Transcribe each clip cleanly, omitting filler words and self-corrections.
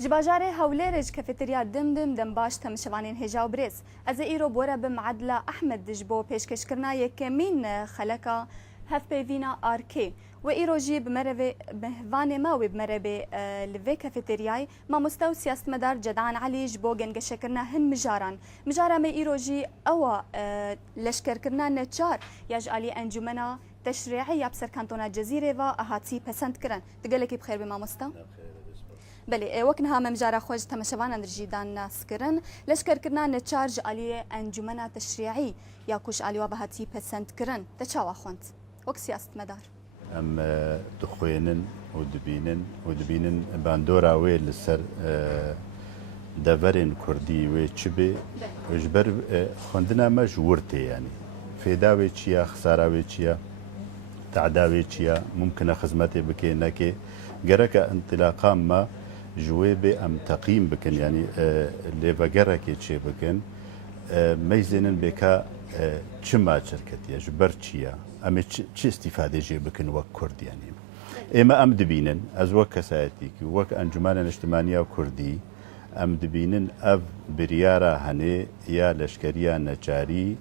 جباجاري هوليرج كافيتيريا دم باش تم شوانين هجا وبريز از ايرو بورا بمعدله احمد دجبو بيشكش كرنا يكمين خلقا هف بيفينا اركي وايرو جي بمربي بهفاني ماوي بمربي لفي كافيتيرياي ما مستوى سياسة مدار جدعان علي جبو جنجش كرنا هن مجارا ما ايرو جي او لشكر كرنا نتشار يجعلي انجمنا تشريعية بسر كانتونا جزيرة و اهاتي پسند کرن تقلقي بخير بما مستوى بله وقتها مجارا خوش تمشوان درجیدان ناس کرن لشکر کرنا نچارج علی انجمنا تشریعی یا کوش علی وبهاتی پسند کرن تچاوا خوند وقت سیاست مدار ام دخوینن ودبینن باندورا وی لسر دورین کردی وی چبه وجبر خوندنا مش ورته يعني فیداوی چیا خساراوی چیا تعداوی چیا ممكن خدمتي بكي نكي جرك انطلاقا ما جوي بأم تقييم بكن يعني اللي بقرك شيء بكن ميزنن بكا شما شركتي جبرتشيا أم شي استفادة جي بكن وكرد يعني إما أم دبينن از وك ساعتك وك أنجمان الاجتماعية وكردي أم دبينن أف بريارة هني يا لشكريا نجاري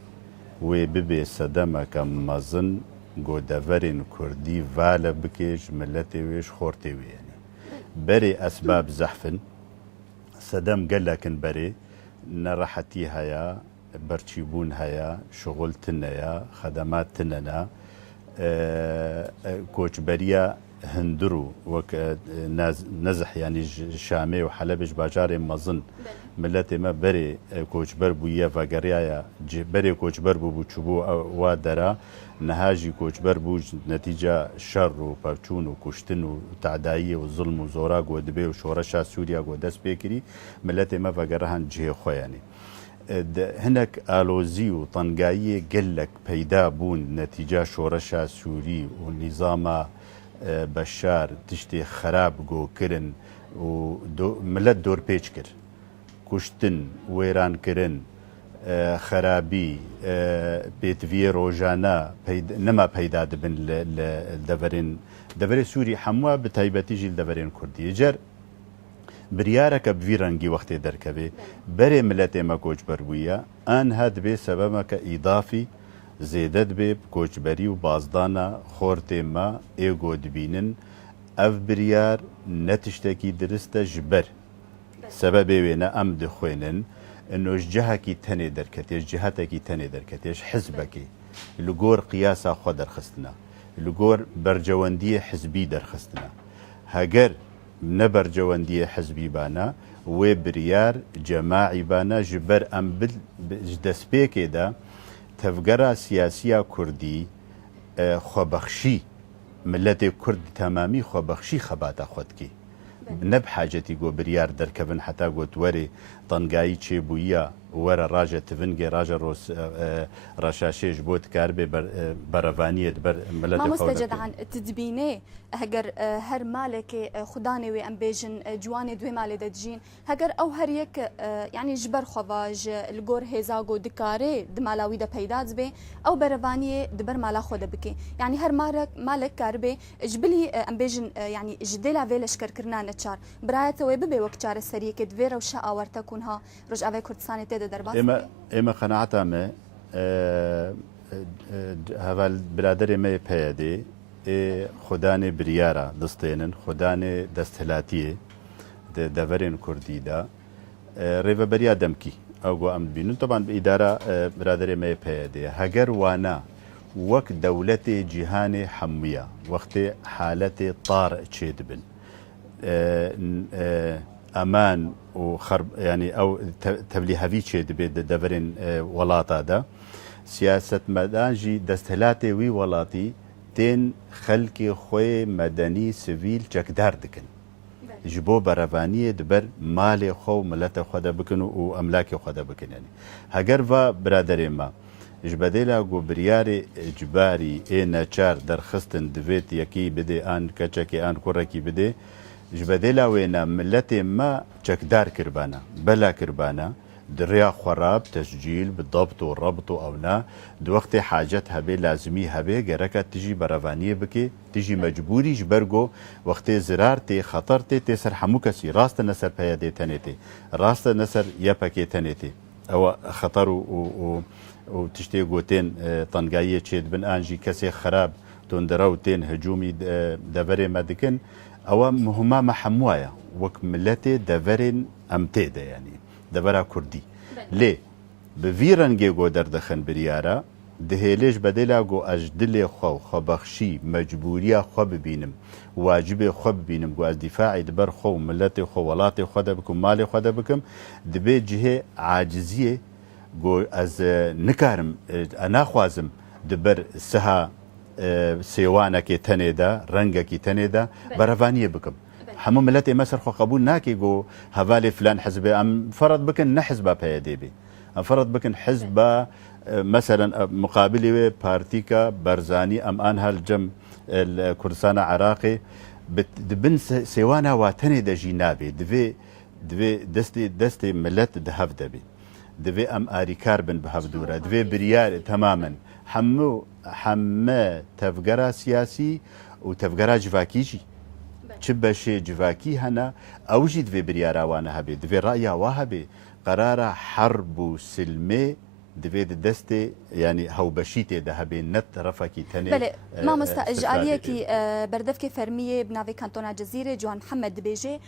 وببي صدمة كم مزن قدفرين كردي فالا بكيج ملتي ويش خورتي يعني بري أسباب زحفن صدم قال لكن بري نرحتي هيا برشيبون هيا شغل تنيا خدمات تننا كوش بريا هندرو وك نزح يعني شامي وحلبش باجاري مظن ملتي ما بري كوش بربويا فقريايا بري كوش بربو بوشبو وادرا نهاجي كوش بربوج نتيجة شر وبرشون وكشتن وتعدائية وظلم وزوراق ودبي وشورشا سوريا ودس بيكري ملتي ما فقرهن جهي خوياني هناك آلوزي وطنقائية قلك بيدا بون نتيجة شورشا سوري ونظام بشار تشتي خراب جو كرن وملت دور بيش كر كشتن ويران كرن خرابي بيتفي روجانا نما بيدا دبن الدفرين سوري حموا بتايبتي جيل دفرين كردي جر بريارك بفيرانجي وقت دركبي بري ملتي ما كوش برويا ان هاد بي سببك اضافي زيدت بي كوشبري وبازدانا خورتي ما ايغو دبينن اف بريار نتشتكي درسته جبر سببي وينا ام دخوينن انه جهكي تاني دركتيش جهتكي تاني دركتيش حزبكي لقور قياسا خو درخستنا لقور برجواندية حزبي درخستنا هاجر نبرجواندية حزبي بانا وبريار جماعي بانا جبر ام دسبيكي دا تفقرا سياسية كردي خبخشي ملتي كرد تمامي خبخشي خباتا خودكي نب حاجتي جو بريار دركبن حتى جو توري طنقاي تشيبويا ورا راجة تفنجي راجة روس رشاشيش بوت كاربي برافانية بر ملتي ما مستجد عن تدبيني هجر هر مالك خداني وام بيجن جواني دوي مالي دجين هجر او هر يك يعني جبر خواج الجور هيزاغو دكاري دمالاوي دا بيداز بي او برافانية دبر مالا خود بكي يعني هر مالك كاربي جبلي ام بيجن يعني جديلا فيلش كركرنا نتشار برايته وببي وكتشار السريك دفيرا وشا اورتا كونها رجع في كردستان تيدا درباس اما قناعتا ما هذا البلادر ما يبهدي خداني بريارة دستينن خداني دستهلاتية دفرين كردي دا ريفا بريا دمكي او ام بينو طبعا بإدارة برادر ما يبهدي هجر وانا وقت دولتي جهاني حمية وقت حالتي طارئ تشيدبن امان وخرب يعني او تبليهافي تشيدبن دفرين ولاطا دا سياسة مدانجي دستهلاتي وي ولاتي تين خلقي خوي مدني سيفيل جكدار دكن جبو برافانية دبر مالي خو ملتا خدا بكن واملاكي خدا بكن يعني هجرفا برادري ما جبديلا جو برياري اجباري اينا چار درخستن دفيت يكي بدي ان كچكي ان كوركي بدي جبديلا وينا ملتي ما جكدار كربانا بلا كربانا دريا خراب تسجيل بالضبط والربط أو نا دوقت حاجتها بي لازميها بي جركة تجي برافانية بكي تجي مجبوري جبرجو وقت زرارتي خطرتي تسر حموكسي راست نسر بيادي تنيتي راست نسر يبكي تنيتي أو خطر وتشتي قوتين طنقاية تشيد بن أنجي كسي خراب تندروتين هجومي دبري مدكن أو مهما محموايا وك ملتي دبرين أمتيدة يعني دبرا كردي ليه بفيرنجي جو دردخن بريارا دهيليش بدلا جو أجدلي خو بخشي مجبوريا خو ببينم واجبي خو ببينم جو از دفاعي دبر خو ملتي خو ولاتي خو دبكم مالي خو دبكم دبي جهة عاجزية جو از نكارم أنا خوازم دبر سها سيوانك تنيدا رنگك تنيدا برافانية بكم همو ملتي مصر خو قبول ناكي جو هفالي فلان حزب ام فرض بكن نحزبه بيدي بي ام فرض بكن حزب مثلا مقابله بارتيكا برزاني ام انها الجم الكردستان عراقي دبن سيوانا واتني دجينابي دفي دستي ملت دهف دبي دفي ام اريكار بن بهفدوره دفي بريار تماما حما تفقرا سياسي وتفقرا جفاكيجي چبشي جواكي هنا اوجد في برياراوانا هبي دفي رأيا وهبي قرار حرب وسلمي دفي دستي يعني هو بشيتي دهبي نت رفكي تاني بله ما مستأج عليكي بردفكي فرمية بنافي كانتونا جزيرة جوان محمد بيجي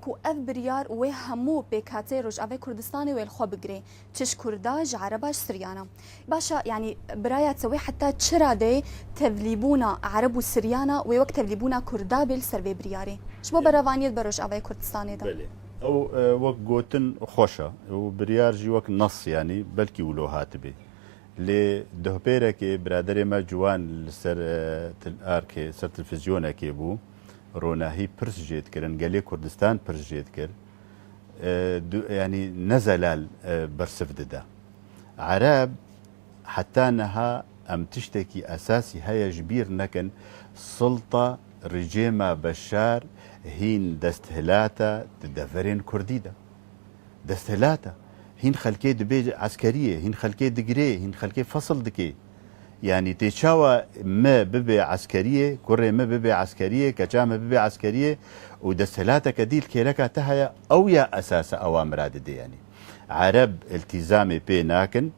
كو اف بريار وهمو بكاتي روج افي كردستاني والخو بقري تش كرداج عرباش سريانا باشا يعني برايا تسوي حتى تشرادي تفليبونا عرب وسريانا ووقت تفليبونا كردابل سربي برياري شبو برافانية بروج افي كردستاني ده او وقت جوتن خوشة وبريار جي وقت نص يعني بلكي ولو هاتبي لي دهبيرك برادر ما جوان سر الاركي سر تلفزيون كيبو رونا هي برس جيت كرن قال كردستان برس جيت كر يعني نزل برسفد ده عرب حتى انها ام تشتكي اساسي هيا جبير نكن سلطه رجيمه بشار هين دستهلاتا دفرين كرديدا دستهلاتا هين خلكي دبي عسكريه هين خلكي دقري هين خلكي فصل دكي يعني تشاوى ما ببي عسكريه كوري ما ببي عسكريه كجا ما ببي عسكريه ودستهلاتا كديل كيلكا تهيا او يا اساس اوامر دي يعني عرب التزامي بي ناكن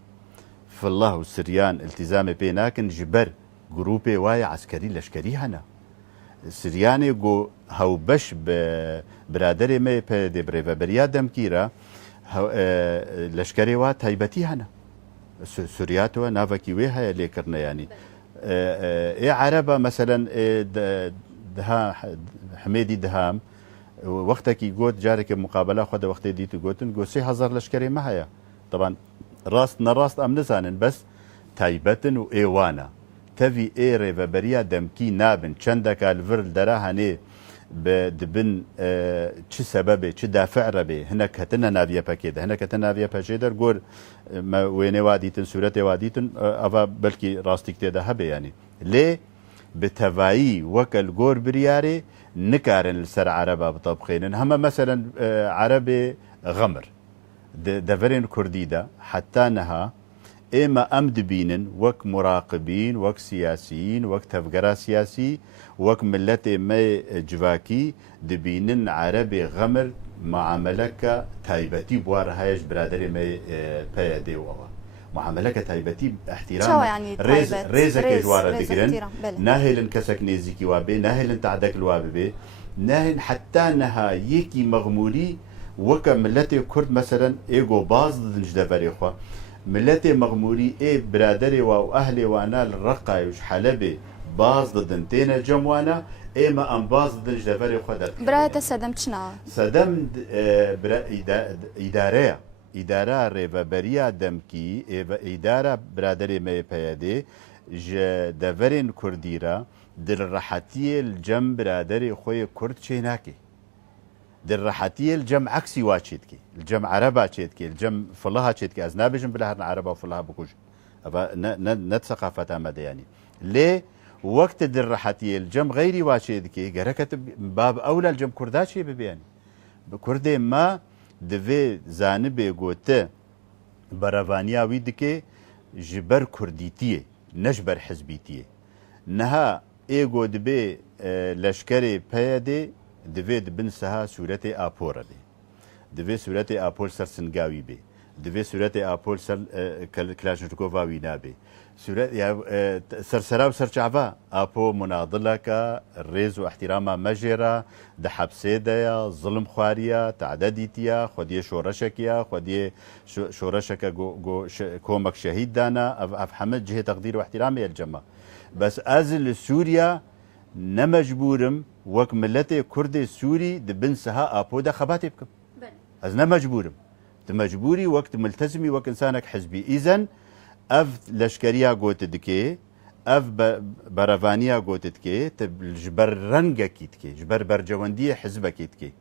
في الله والسريان التزامي بي ناكن جبر جروبي واي عسكري لشكري هنا سرياني جو هاو بش برادري ما دي بريفا بريادم كيرا لشكري وات هيبتي هنا سورياتو نافكي ويها اللي كرنا يعني ايه عربة مثلا دها حميدي دهام وقتك يقول جارك مقابله خد وقت ديتو قوتن جو 3000 لشكري ما هي طبعا راست ام نزانن بس تايبتن وايوانا تفي اي ريفابريا دمكي نابن چندك الفرل درا هني بدبن چه سببه چه دافع ربه هناك هتنا نافيا باكيدا هناك هتنا نافيا باكيدا قول ما وين واديتن سورتي واديتن افا بلكي راستيك تيدا هبه يعني ليه بتفاي وكل جور برياري نكارن السر عربه بطبخين هم مثلا عربي غمر دفرين كرديدا حتى نها إما أم دبينن وك مراقبين وك سياسيين وك تفقرا سياسي وك ملتي ما جواكي دبينن عربي غمر معاملك تايبتي بوار هايش برادري ما بيدي ووا معاملك تايبتي احترام يعني ريزك جوارا دقرن ناهلن كسك نيزيكي وابي ناهلن تعدك الوابي ناهن حتى نها يكي مغمولي وك ملتي كرد مثلا ايجو باز نجدفري خوا ملتي مغموري ايه برادري واهلي وانا الرقاي وش حلبي باز ضدنتين الجموانا ايه ما ام باز ضد جدفري خدت برات صدمتنا صدم اداره ريفابريا دمكي اداره برادري ما بيدي جدفرين كرديرا در راحتي الجم برادري خوي كرد شيناكي در راحتي الجم عكسي واشيتكي الجم عربا تشيتكي الجم فلها تشيتكي از نابجن بلهرن عربا وفلها بكوج نت ثقافة مدى يعني ليه وقت در راحتي الجم غيري واشيتكي جركت باب اولى الجم كرداشي ببيان بكردي ما دفي زانبي قوته بەرەڤانیا وی دکێ ji ber Kurdîtiyê ne ji ber hizbîtiyê niha êgo dibe leşkerê peye dê divê dibin siha sûretê apora bê divê sûretê apol ser singawî bê divê sûretê apol ser Kalashnikova wî nabê sersera û serçava apo munadileka rêz û ihtirama me jêra di hebsê de ya zilim xwariya teededîtiya xwediyê şoreşekiya xwediyê şoreşeke komek şehîd dana ev heme cihê teqdîr û ihtiramê elcema bes ez li Sûriya ne mecbûrim wek milletê Kurdê Sûrî dibin siha apo de xebatê bikim ez ne mecbûrim tu mecbûrî wek tu miltezimî wek insanek hizbî îzen ev leşkeriya gotu dike ev berevaniya gotu dike ji ber rengekî dike ji ber bercewendiyê hizbekê dike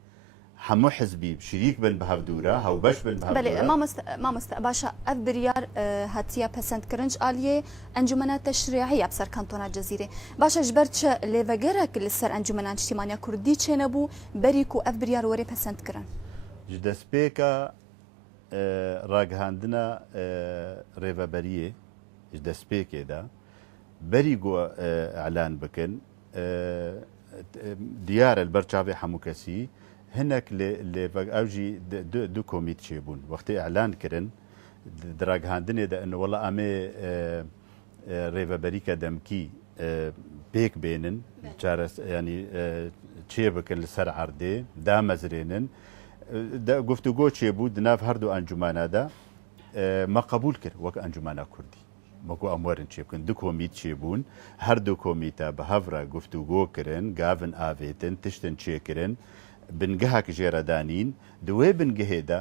hemû hizbî şîrîk bin bi hevdûra hewbeş bin bi hevdûra mamoste başa ev biryar hatiya pesendkirin ji aliyê encumena teşrîعî ser kantona Cezîrê başa ji ber çi lêvegerek li ser encumena Niştimaniya Kurdî çênebû berî ku ev biryar werê pesendkirin ji destpêka ragihandina rêveberiyê ji destpêkê de berî got elan bikin diyar li ber çavê hemû kesî hinek ew jî du komît çêbûn wextê elan kirin di ragihandinê de wela em ê rêveberîka demkî pêk bênin yanî çê bikin li ser erdê damezrênin گفتوگۆ چێبوو دناو هەردوو ئەنجومانە دا مە قبول کرد وەک ئەنجومانە کوردی وەکو ئەموەرن چێ بکەن دو کۆمیت چێبوون هەردوو کۆمیتە بە هەڤرە گفتوگۆ کردن گاڤن ئاڤێتن تشتن چێکردن بنگەهاک ژێرەدانین دوێ بنگەهێدا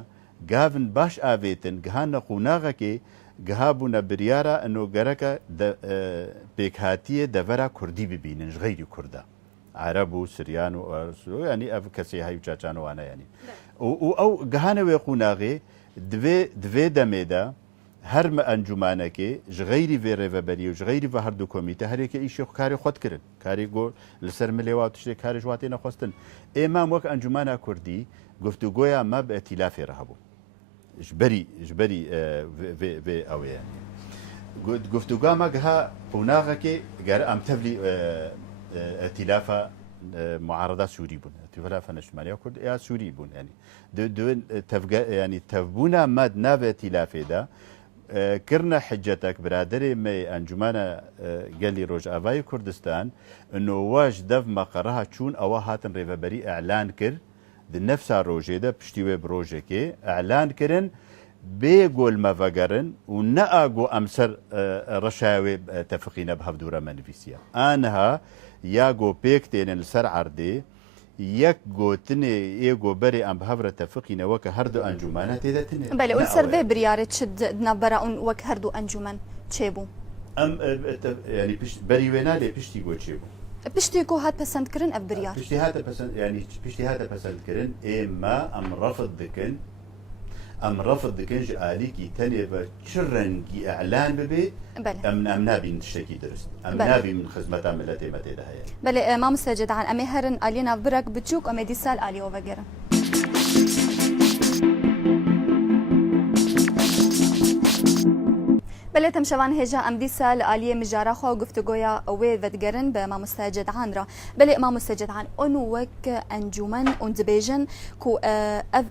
گاڤن باش ئاڤێتن گەهانە قوناغەکێ گەها بوونە بریارە ئەنۆگەرەکە پێکهاتیە دەڤەرە کوردی ببینن ژغەیری کووردا عرب و سریان و ینی ئەv کەسێ هەی و چاچانەوانە ینی و ئەو گەهانەوێ قوناغێ divê demê de her me encûmanekê ji xeyrî vê rêveberiyê û ji xeyrî ve herdû komîte herêke îşê karê xwe dikirin karê got li ser milê wa tiştê karê ji watê nexwestin êman wek encûmana Kurdî guftûgoya me bi etilafê re hebû ji berî vê ew ye guftûga me giha qûnaxekê gere em tevlî ائتلاف معارضة سوري بون ائتلاف نشمالية كرد يا سوري بون يعني يعني تفبونا ماد ناف ائتلاف ده كرنا حجتك برادري مي انجمانا قال لي روج افاي كردستان انه واش دف مقرها تشون او هاتن ريفبري اعلان كر نفس الروجي ده بشتي بروجيكي اعلان كرن بيقول ما فقرن ونأقو امسر رشاوي تفقينا بهفدورة منفيسيا انها یاگۆ پێک تێنن لەسەر عەردێ یەک گوتنێ ئێگۆ بەرێ ئەم بەهەورە تەفقینەوە کە هەردوو ئەنجومانە تێدا تنێ بەێ ئەو سەر بێ بریارێت چ نابەرە ئەون وەک هەردوو ئەنجومەن چێبوو ئەم بەری وێنا لێ پشتی گۆ چێبوو پشتێک و هات پەسەندکردن ئەف بریار پشتی هاتە پەسەندکردن ئێمە ئەم ڕەفت دکن ئەم ڕەفت دکن ژ ئالیکی تەنێ بە چ ڕەنگی ئەعلان ببێ ئەم نابین شتێکی درست ئەم نابی من خزمەتا ملەتێ مە تێدا هەیە بەێ مامۆستا جێدان ئەمێ هەرن ئالیە ناوبرەك بچووک ئەمێ دیسال ئالیەوە بەگەرن بەێ تەمشەوان هێژە ئەم دیسا لە ئالیە مژارەخوا و گفتوگۆیە ئەوێ ڤەدگەرن بە مامۆستا جێدانرا بەێ مامۆستا جێدان ئۆن وەک ئەنجومەن ئۆن دبێژن کو ئەv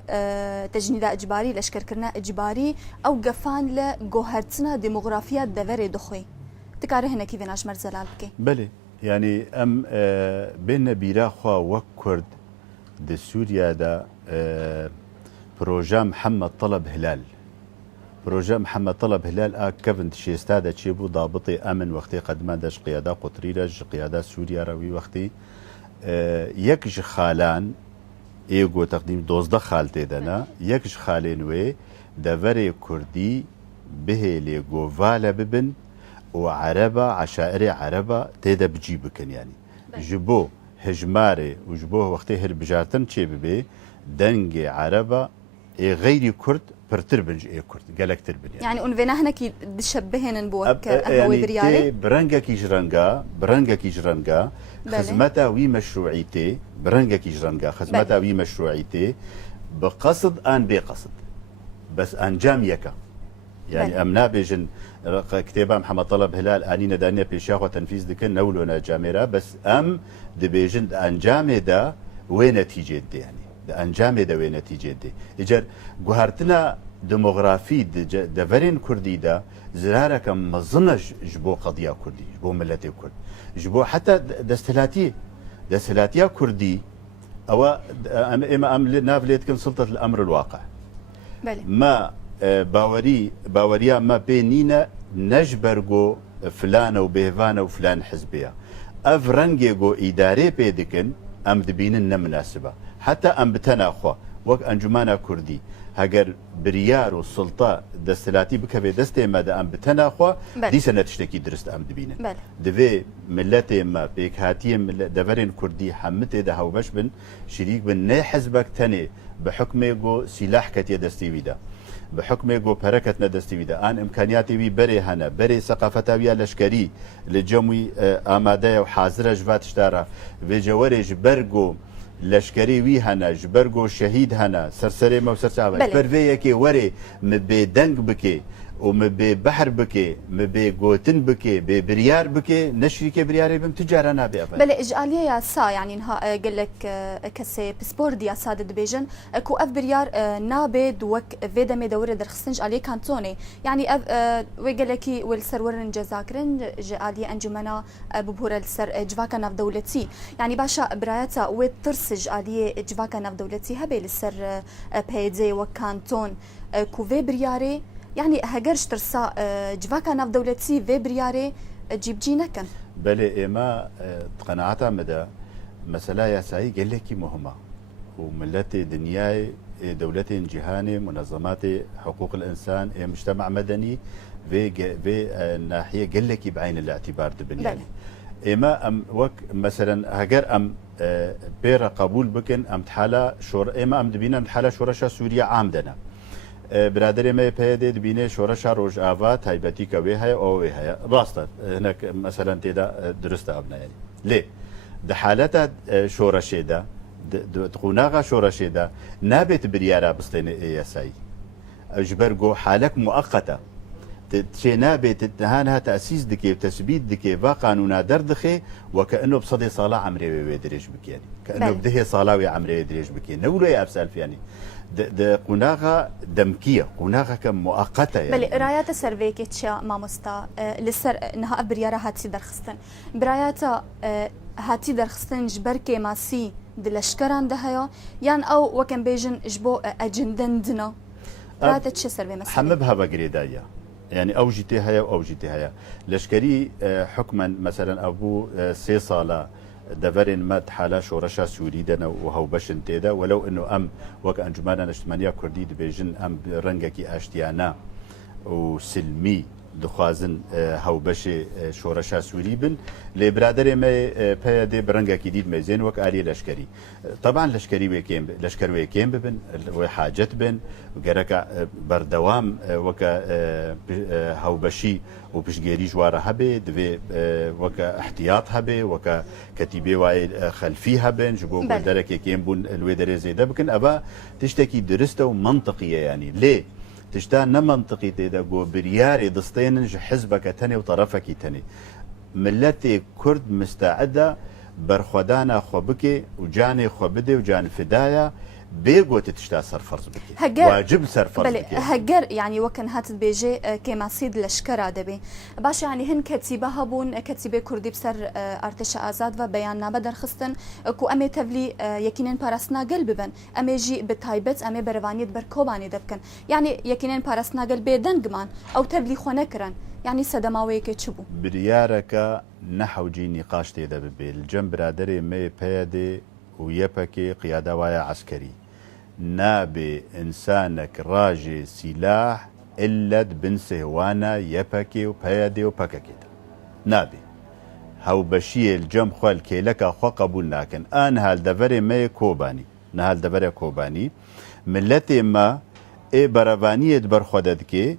تەجنیدا ئەجباری لەشکرکردنا ئەجباری ئەو گەفان لە گۆهەرچنە دیمۆغرافیا دەڤەرێ دخۆی تکارە هەنێکی vênaşmer zelal bike بەێ ینی ئەم بێنە بیراخوا وەک کورد di Sûriyada proje Mihemed Taleb Hilal پروژه محمد طلب هلال كفن شيستا دا تشيبو ضابطي امن وقتي قدما داش قياده قطريره قياده سوريا روي وقتي يكش خالان ايغو تقديم 12 خالتي دنا يكش خالين وي دفري كردي به ليغو فالا ببن وعربه عشائري عربه تيدا بجيبكن يعني جبو هجماري وجبو وقتي هر بجارتن تشيبي دنجي عربه غير كرد برتربنج اي كرد قالكتر بن يعني انفينا هناك تشبهن بوك هوي بريالي برنجا كيجرنجا خدمتها وي مشروعيتي برنجا كيجرنجا خدمتها وي مشروعيتي بقصد ان بقصد بس انجام يكا يعني ام نابجن كتابه محمد طلب هلال انينا دانيا بيشاخ وتنفيذ دكن نولونا جاميرا بس ام دبيجن انجام دا وين نتيجه دي يعني انجام دا وين نتيجه دي اجر جوهرتنا ديموغرافي دفرين كردي دا زراره كم مظنج جبو قضيه كردي جبو ملتي كرد جبو حتى دستلاتيا كردي او اما ام نافليت كن سلطه الامر الواقع بله. ما باوريا ما بينينا نجبرجو فلان وبهفان وفلان حزبيه افرنجيجو اداري بيدكن ام دبين مناسبه حتى ام بتناخوا وك انجمانا كردي هاجر بريار والسلطه دستلاتي بكبي دستي ما ام بتناخوا دي سنه تشتكي درست ام دبين دفي ملتي ما بيك هاتيم دفرين كردي حمته ده هوبش بن شريك بن نه حزبك تاني بحكمه جو سلاح كتي دستي ويدا بحكمه جو بركتنا دستي ويدا ان امكانياتي بي بري هنا بري ثقافتاويه لشكري لجموي اماده وحاضره جوات اشتاره بجوارج برغو لشکری وی هنه جبرگو شهید هنه سرسره ما سرسره پرویه که وری مبه دنگ بکی و مبه بحر بکی مبه گوتن بکی به بریار بکی نشری که بریاری بم تجاره نبی افضل بله اجعالیه یا سا يعني انها قال لك كسي بسبور دي ساد دبيجن كو اف بريار نابي دوك فيدا مي دور درخصنج عليه كانتوني يعني اف وقال لك والسرورن جزاكرن جاليه انجمنا ببهور السر جواكا ناف دولتي يعني باشا برايتا وترسج عليه جواكا ناف دولتي هبي السر بيدي وكانتون كو في برياري يعني هجرش ترسا جواكا ناف دولتي في برياري جيب جينكن بله اما قناعتها مدى مسألة ياساي قال لك مهمة وملت دنياي دولة جهاني منظمات حقوق الإنسان مجتمع مدني في ناحية قال لك بعين الاعتبار دبنياني اما ام وك مثلا هجر ام بير قبول بكن ام تحالا شور اما ام دبينا تحالا شورشا سوريا عامدنا برادر ما بيدي دبينه شورشا روج آوا تايبتي كوي هي او وي هي راستا هناك مثلا تيدا درست ابنا يعني ليه ده حالته شورشي ده تقوناغا شورشي ده نابت بريارا بستين يساي اجبرجو حالك مؤقته تشينابي تهانها تأسيس دكي وتثبيت دكي وقانونا دردخي وكأنه بصدي صلاة عمري ويدريج بكياني كأنه بده صلاة عمري ويدريج بكياني نقولوا يا أبسال فياني ده قناغة دمكية قناغة كمؤقتة يعني بلي رايات سرفيكي تشا ماموستا لسر انها ابريارا هاتي درخستن براياتا هاتي درخستن جبركي ماسي دلشكران دهيا يان او وكان بيجن جبو اجندن دنا رايات تشا سرفي مثلا حمبها بقريدايا يعني او جيتي هيا او جيتي هيا لشكري حكما مثلا ابو 3 صاله دفرين مد حاله شورشا سوري دنا وهو باش انتدا ولو انه ام وك انجمانا الاجتماعيه كردي بيجن ام رنگكي اشتيانا وسلمي دخوازن هاو بشي شورشا سوري بن لبرادر ما بيدي برنگكي ديد ميزين وك آلي لشكري طبعا لشكري ويكيم لشكر ويكيم بن وحاجت بن وقرك بردوام وك هاو بشي وبشجيري جواره هبه دوي وك احتياط هبه وك كتيبه واي خلفي هبن جبو بدرك يكيم بن الويدر زيده بكن ابا تشتكي درسته ومنطقيه يعني ليه تشتا نمنطقي تيدا جو برياري دستين حزبك تاني وطرفك تاني ملتي كرد مستعدة برخدانا خوبكي وجاني خوبدي وجان فدايا بيجو تشتا سر فرض بكي واجب سر فرض بكي هجر يعني وكان هات بيجي كما سيد لشكرا دبي باش يعني هن كتيبه هبون كتيبه كردي بسر ارتش ازاد وبيان نابدر خستن كو امي تبلي يكينن بارسنا قلب بن امي جي بتايبت امي بروانيت بركوباني دبكن يعني يكينن بارسنا قلب دنگمان او تبلي خونكرن يعني صدماوي كتشبو بريارك نحوجي نقاش تيدا ببي الجنب برادري مي بيدي ويبكي قيادة وايا عسكري نابي إنسانك راجي سلاح إلا بن سهوانا يبكي وبيدي وبككي نابي هاو بشي الجم خوال كيلك أخو قبول لكن آن هالدفري مي كوباني نهال دفري كوباني ملتي ما إي برافانية برخودتكي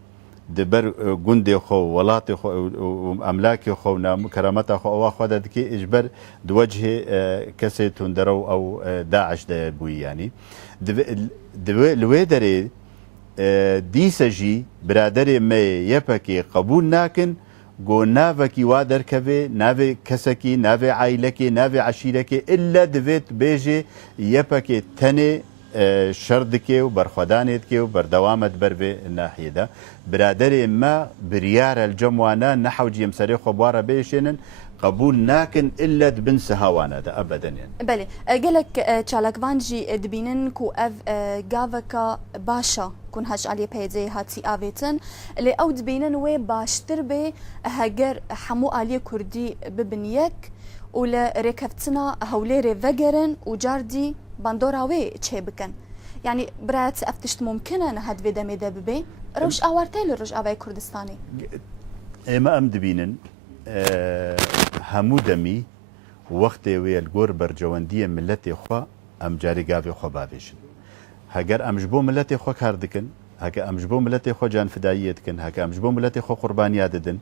دبر جندي خو ولاتي خو واملاكي خو نام كرامته خو او خددكي اجبر دوجه كسي تندرو او داعش ده بوي يعني الويدري دیسەژی برادرێ me yepekê qebûl nakin got navekî wa derkeve navê kesekî navê ailekê navê eşîrekê ille divêt bêjê yepekê tenê şer dike û berxwedanê dike û berdewam ber vê nahiyê de biraderê me biryar elcem wana nehewciyem serê xwe bwara bêşênin قبول ناكن إلا دبن سهوانا ده أبدا يعني. بله قالك تشالكوان جي دبينن كو أف جافكا باشا كون هاش عليه بيدي هاتي آفيتن اللي أو دبينن وي باشتر بي هاجر حمو عليه كردي ببنيك ولا ركبتنا هوليري فجرن وجاردي باندورا وي تشيبكن يعني برات أفتشت ممكنة هاد فيدا ميدا ببي روش أوارتيل روش أبي كردستاني إما أم دبينن هەموو دەمی وەختێ وێ گۆر بەرجەوەندیە ملەتێ خوا ئەم جاری گاوێ خۆ بابێژن هەگەر ئەمش بۆ ملەتێ خۆ کار دکن هەکە ئەمش بۆ ملەتێ خۆ جانفداییە دکن هەکە ئەمش بۆ ملەتێ خۆ قوربانیا دەدن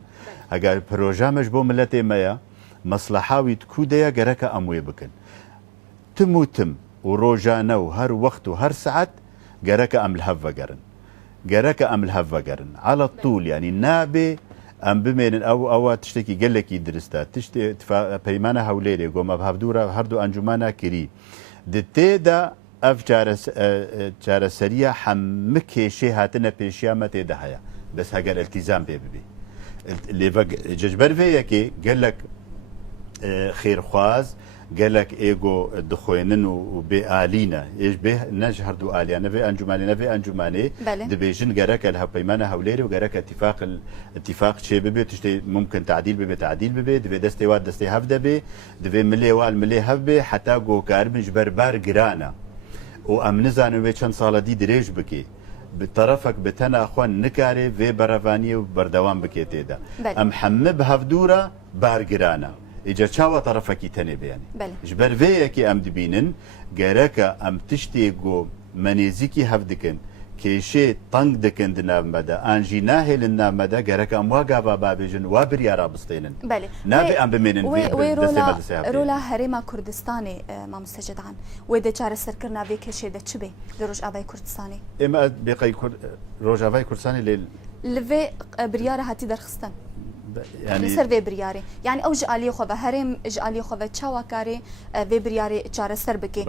هەگەر پرۆژامەش بۆ ملەتێ مەیە مەسلەحاوی کودەیە گەرەکە ئەم وێ بکن تم و تم و ڕۆژانە و هەر وەخت و هەر سعات گەرەکە ئەم لە هەڤەگەرن گەرەکە ئەم لە هەڤەگەرن على طول ینی نابێ ئەم بمێنن ئەوە تشتێکی گەلێکی درستە تشتێ پەیمانە هەولێرێ گۆمە هەفتوورە هەردوو ئەنجومانە کری تێدا ئەف چارەسەریە هەموو کێشێ هاتنە پێشیامە تێدا هەیە بەس هەگەر ئەلتیزام پێ ببێ لێڤە جەژبەرڤەیەکێ گەلک خێرخواز gelek ego dixwênin û bêalîne êj bê ne ji her du aliya nevê encûmanê nevê encûmanê dibêjin gerek el hevpeymana hewlêrê û gerek itîfaq çê bibe tiştê mumkin tadîl bibe tadîl bibe divê destê wa destê hev de bê divê milê wa milê hev bê heta gokaribin ji ber ber giran e û em nizanin wê çend sala dî dirêj bike bi terefek bi tena xwe nikarê vê berevaniyê û berdewam bike têde em hemû bi hevdûra bar giran e إجا چاوە طرفەکی تەنێ بێنێ ji ber vêyekê em dibînin gereke em tiştê got menêzîkî hev dikin kêşê teng dikin di nav me de an jî nahêlin nav me de gerek em wa gava babêjin wa biryara bistênin navê em bimênin rola herêma Kurdistanê mamoste Cedan wê de çareserkirina vê kêşê de çi bê li Rojavayê Kurdistanê ême bêqey Rojavayê Kurdistanê lê li vê biryara hatî derxistin يعني سر برياري يعني او جالي خو هرم جالي خو تشاوا كاري في برياري چاره سر بكي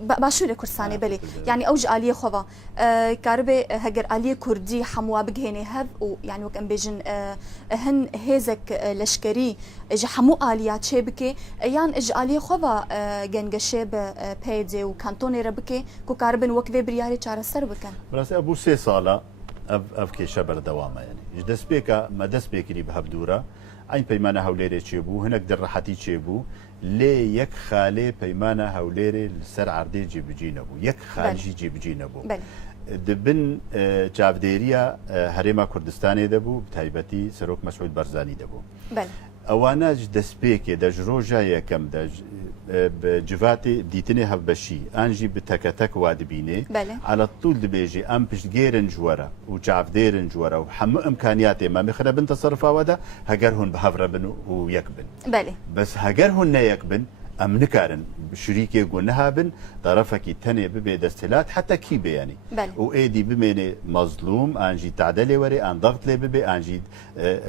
باشور كرساني بلي يعني او جالي خو كاربي هجر علي كردي حموا بجهني هب ويعني وكان بيجن هن هيزك لشكري اج حمو اليات شبكي يعني اج علي خو جنجشب بيدي وكانتوني ربكي كو كاربن وك في برياري چاره سر بكن بس ابو 3 ساله اف کێشە بەردەوامە یعنی دەست پێکە مە دەست پێکری بە هەفتوورە ئەین پەیمانە هەولێرێ چێبوو هەنێک دڕەحەتی چێبوو لێ یەک خالێ پەیمانە هەولێرێ لەسەر عەردێ جێبجێ نەبوو یەک خالیژی جێبجێ نەبوو دبن چاودێریە هەرێما کوردستانê دەبوو تایبەتی سەرۆک مەسعود بەرزانی دەبوو ئەوانە دەست پێکێ دەژ ڕۆژە یەکەم جواتێ دیتنێ هەڤبەشی ئانژی بتەکەتەک وا دبینێ على طول دبێژێ ئەم پشتگێرن جوەرە و چاودێرن جوەرە و هەموو ئەمکانیاتێ مەمیخرە بن تەسەرفاوەدا هەگەر هون بە هەڤرە بن و یەک بن بەس هەگەر هون نەیەک بن ئەم نکارن شریکێ گۆ نەهابن طرفەکی تەنێ ببێ دەستهلات حتا کی بێنی و ئێدی بمێنێ مەزلوم ئانژی تعدە لێ وەرێ ئان دەغت لێ ببێ ئانژی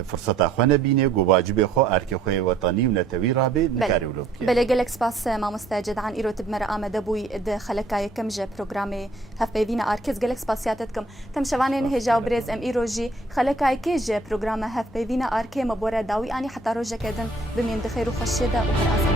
فرسەتا خۆ نەبینێ گۆواجبێ خۆ ئارکێ خۆی وەتانی و نەتەوی ڕابێ نکاری ولۆ بکێ بەلێ گەلێک سپاس مامۆستا جەدعان ئیرۆ تبمەرە ئامادە بووی د خەلەکا یەکەم ژە پرۆگرامێ هەفپەیڤینە ئارکێز گەلێک سپاسیاتت کەم تەم شەوانێن هێژا و برێز ئەم ئیرۆژی خەلەکای کێژە پرۆگرامە هەفپەیڤینە ئارکێ مە بۆرە داوی ئانی حتا ڕۆژەکەدن بمێن دخێر و خۆشێدا و هەر ئازم